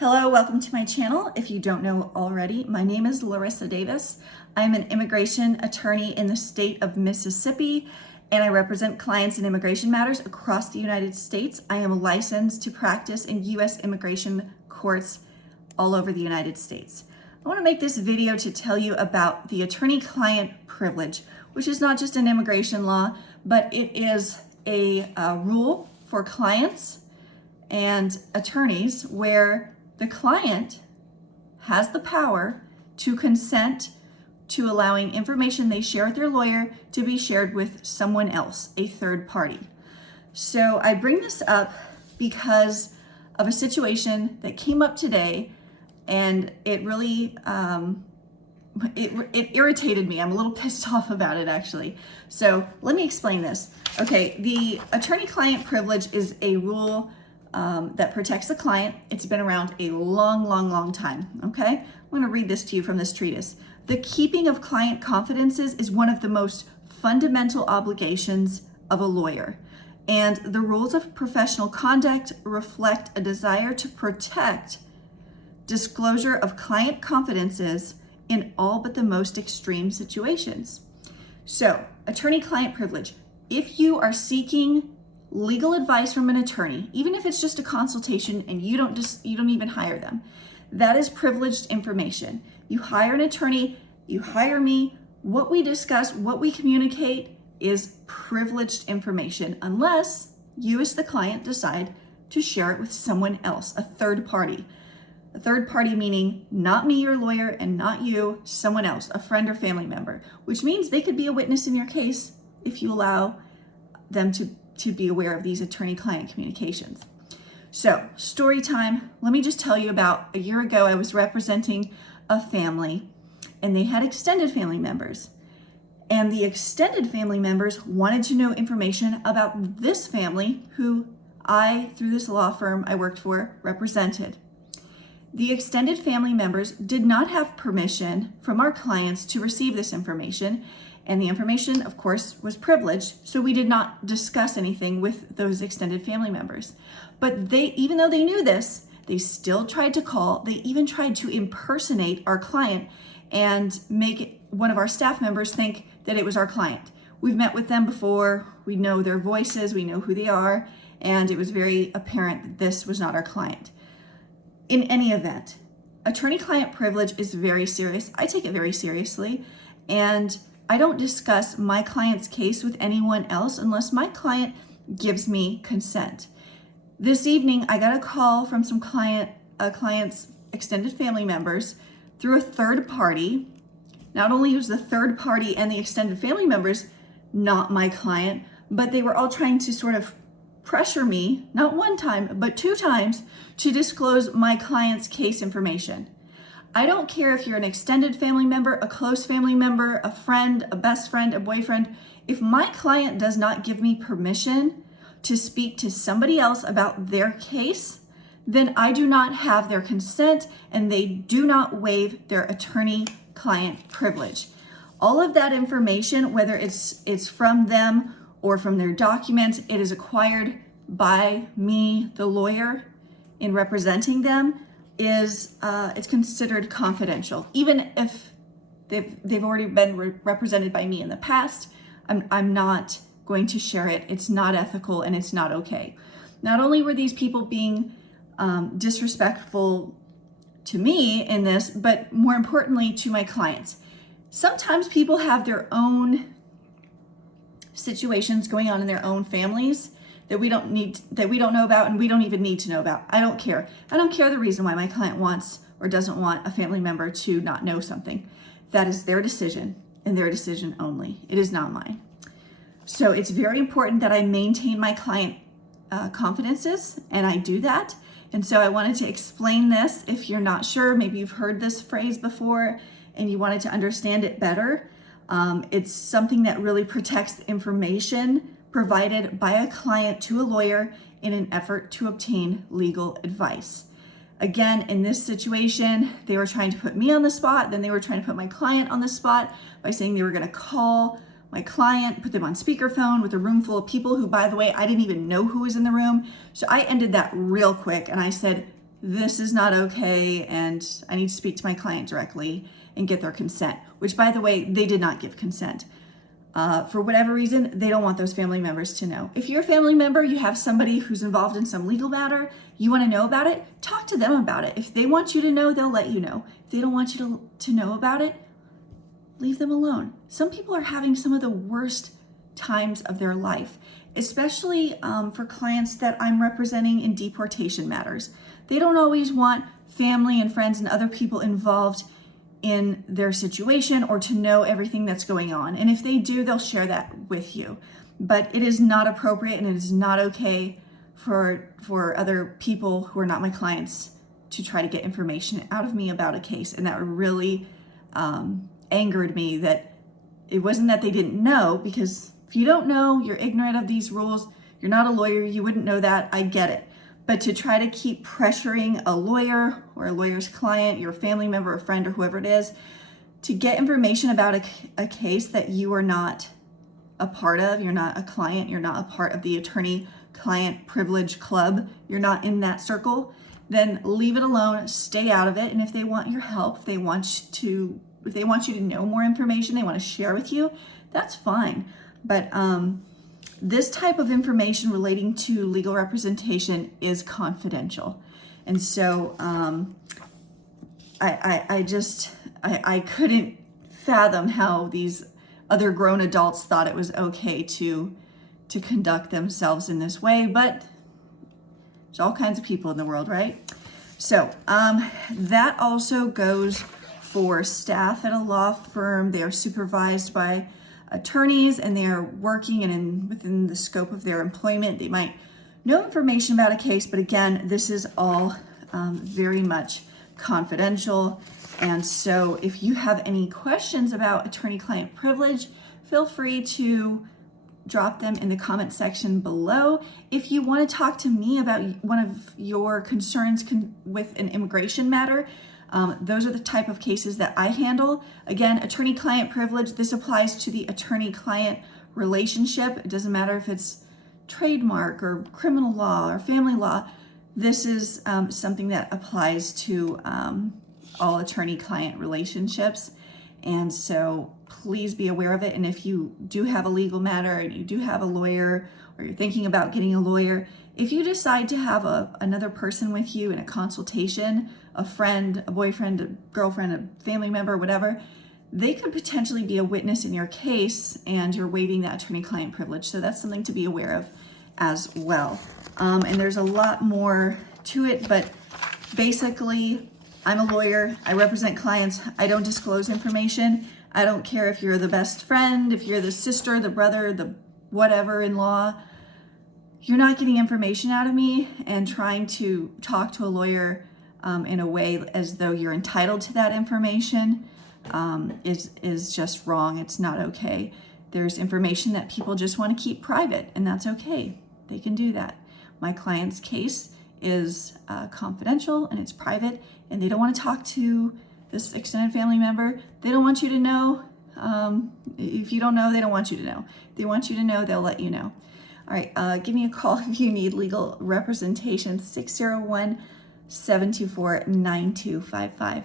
Hello, welcome to my channel. If you don't know already, my name is Larissa Davis. I'm an immigration attorney in the state of Mississippi, and I represent clients in immigration matters across the United States. I am licensed to practice in U.S. immigration courts all over the United States. I want to make this video to tell you about the attorney-client privilege, which is not just an immigration law, but it is a rule for clients and attorneys where the client has the power to consent to allowing information they share with their lawyer to be shared with someone else, a third party. So I bring this up because of a situation that came up today, and it really it irritated me. I'm a little pissed off about it, actually. So let me explain this. Okay, the attorney-client privilege is a rule that protects the client. It's been around a long time, okay? I'm gonna read this to you from this treatise. The keeping of client confidences is one of the most fundamental obligations of a lawyer, and the rules of professional conduct reflect a desire to protect disclosure of client confidences in all but the most extreme situations. So, attorney-client privilege. If you are seeking legal advice from an attorney, even if it's just a consultation and you don't even hire them, that is privileged information. You hire an attorney, you hire me, what we discuss, what we communicate is privileged information unless you as the client decide to share it with someone else, a third party. A third party meaning not me, your lawyer, and not you, someone else, a friend or family member, which means they could be a witness in your case if you allow them to be aware of these attorney-client communications. So, story time. Let me just tell you about a year ago, I was representing a family and they had extended family members. And the extended family members wanted to know information about this family who I, through this law firm I worked for, represented. The extended family members did not have permission from our clients to receive this information, and the information, of course, was privileged, so we did not discuss anything with those extended family members. But even though they knew this, they still tried to call. They even tried to impersonate our client and make one of our staff members think that it was our client. We've met with them before, we know their voices, we know who they are, and it was very apparent that this was not our client. In any event, attorney-client privilege is very serious. I take it very seriously, and I don't discuss my client's case with anyone else unless my client gives me consent. This evening, I got a call from some client's extended family members through a third party. Not only was the third party and the extended family members not my client, but they were all trying to sort of pressure me, not one time, but 2 times, to disclose my client's case information. I don't care if you're an extended family member, a close family member, a friend, a best friend, a boyfriend. If my client does not give me permission to speak to somebody else about their case, then I do not have their consent and they do not waive their attorney-client privilege. All of that information, whether it's from them or from their documents, it is acquired by me, the lawyer, in representing them, it's considered confidential. Even if they've already been represented by me in the past, I'm not going to share it. It's not ethical and it's not okay. Not only were these people being disrespectful to me in this, but more importantly to my clients. Sometimes people have their own situations going on in their own families that we don't know about, and we don't even need to know about. I don't care. I don't care the reason why my client wants or doesn't want a family member to not know something. That is their decision and their decision only. It is not mine. So it's very important that I maintain my client confidences, and I do that. And so I wanted to explain this. If you're not sure, maybe you've heard this phrase before and you wanted to understand it better. It's something that really protects the information provided by a client to a lawyer in an effort to obtain legal advice. Again, in this situation, they were trying to put me on the spot, then they were trying to put my client on the spot by saying they were going to call my client, put them on speakerphone with a room full of people who, by the way, I didn't even know who was in the room. So I ended that real quick and I said, this is not okay and I need to speak to my client directly and get their consent, which, by the way, they did not give consent. For whatever reason, they don't want those family members to know. If you're a family member, you have somebody who's involved in some legal matter, you want to know about it, talk to them about it. If they want you to know, they'll let you know. If they don't want you to know about it, leave them alone. Some people are having some of the worst times of their life, especially for clients that I'm representing in deportation matters. They don't always want family and friends and other people involved in their situation or to know everything that's going on. And if they do, they'll share that with you. But it is not appropriate and it is not okay for other people who are not my clients to try to get information out of me about a case. And that really angered me, that it wasn't that they didn't know, because if you don't know, you're ignorant of these rules, you're not a lawyer, you wouldn't know that, I get it. But to try to keep pressuring a lawyer or a lawyer's client, your family member or friend or whoever it is, to get information about a case that you are not a part of, you're not a client, you're not a part of the attorney-client privilege club, you're not in that circle, then leave it alone, stay out of it. And if they want your help, if they want you to know more information, they want to share with you, that's fine. But this type of information relating to legal representation is confidential. And so I couldn't fathom how these other grown adults thought it was okay to conduct themselves in this way, but there's all kinds of people in the world, right? So that also goes for staff at a law firm. They are supervised by attorneys and they are working and within the scope of their employment. They might know information about a case, but again, this is all very much confidential. And so if you have any questions about attorney-client privilege, feel free to drop them in the comment section below. If you want to talk to me about one of your concerns with an immigration matter, those are the type of cases that I handle. Again, attorney-client privilege, this applies to the attorney-client relationship. It doesn't matter if it's trademark or criminal law or family law. This is something that applies to all attorney-client relationships. And so please be aware of it. And if you do have a legal matter and you do have a lawyer, or you're thinking about getting a lawyer, if you decide to have another person with you in a consultation, a friend, a boyfriend, a girlfriend, a family member, whatever, they could potentially be a witness in your case and you're waiving that attorney-client privilege. So that's something to be aware of as well. And there's a lot more to it, but basically, I'm a lawyer, I represent clients, I don't disclose information. I don't care if you're the best friend, if you're the sister, the brother, the whatever in law. You're not getting information out of me, and trying to talk to a lawyer in a way as though you're entitled to that information is just wrong. It's not okay. There's information that people just want to keep private, and that's okay. They can do that. My client's case is confidential and it's private, and they don't want to talk to this extended family member. They don't want you to know. If you don't know, they don't want you to know. If they want you to know, they'll let you know. All right, give me a call if you need legal representation, 601-724-9255.